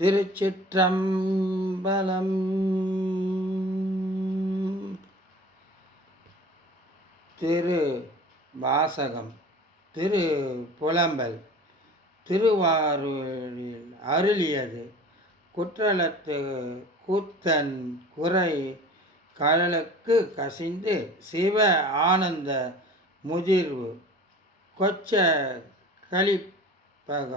திருச்சிற்றம்பலம். திரு வாசகம், திரு புலம்பல். திருவாரூரில் அருளியது குற்றலத்து கூத்தன் குறை கடலுக்கு கசிந்து சிவ ஆனந்த முதிர்வு கொச்ச கலிப்பக.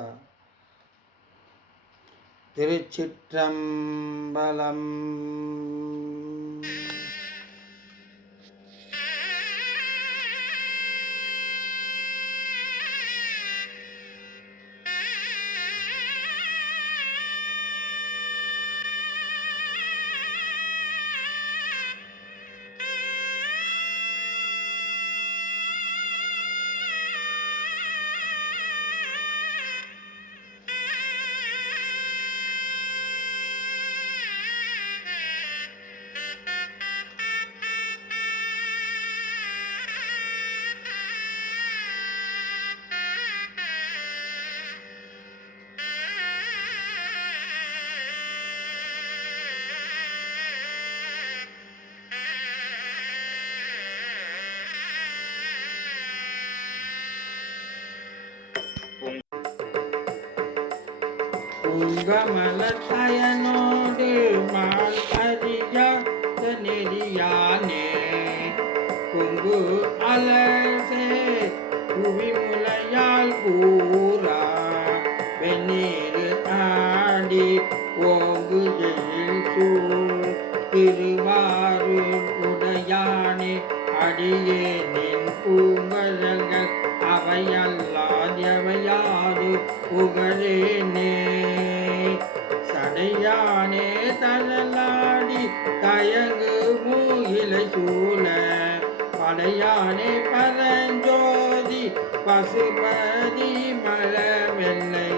திருச்சிற்றம்பலம். உங்கமலத்தயனோடு மால் அறியாத நெறியானே கொங்கு அலசே குவிமுலையால் கூறா வெந்நீர் ஆடி ஓங்கு எழில் சூழ் திருவாரூர் உடையானே அடியே நின் பூங்கழல்கள் அவையல்லாதவையாது புகழேனே. சடையானே தழலாடி தயங்கு மூயிலை சூழ படையானே பரஞ்சோதி பசுபதி மலவெல்லை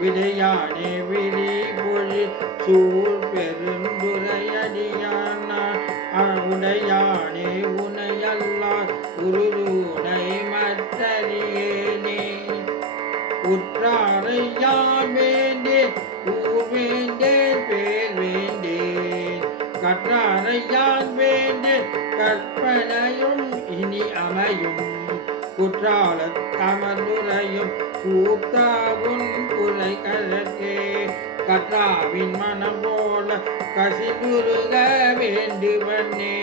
விடையானே விரி பொழி சூழ் பெருந்துரையடியானான் உடையானே உனையல்லார் உருதுணை மற்றறியேனே. உற்றாரை யான் வேண்டேன் ஊர் வேண்டேன் பேர் வேண்டேன் கற்றாரை யான் வேண்டேன் கற்பனையும் இனி அமையும் குற்றாலத் அமர்ந்துரையும் கூத்தாவுன் குறை கழற்கே கற்றாவின் மனம் போல கசிந்துருக வேண்டுவனே.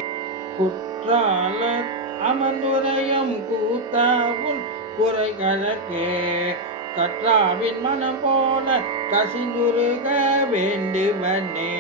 குற்றாலத் அமர்ந்துரையும் கூத்தாவுன் குறை கழற்கே கற்றாவின் மனம் போல கசிந்துருக வேண்டுவனே.